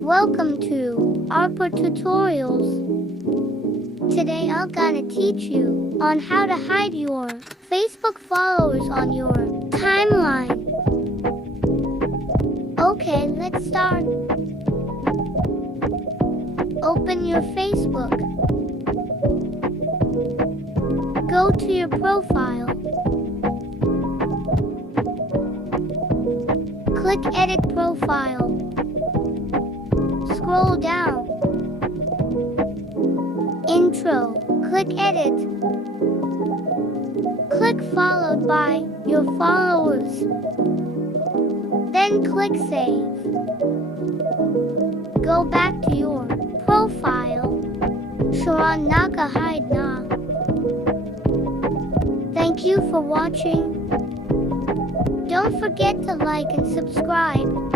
Welcome to RP'ER Tutorials. Today I'm gonna teach you on how to hide your Facebook followers on your timeline. Okay, let's start. Open your Facebook. Go to your profile. Click Edit Profile. Scroll down. Intro. Click Edit. Click followed by your followers. Then click Save. Go back to your profile. Sharon Naka Hide Na. Thank you for watching. Don't forget to like and subscribe.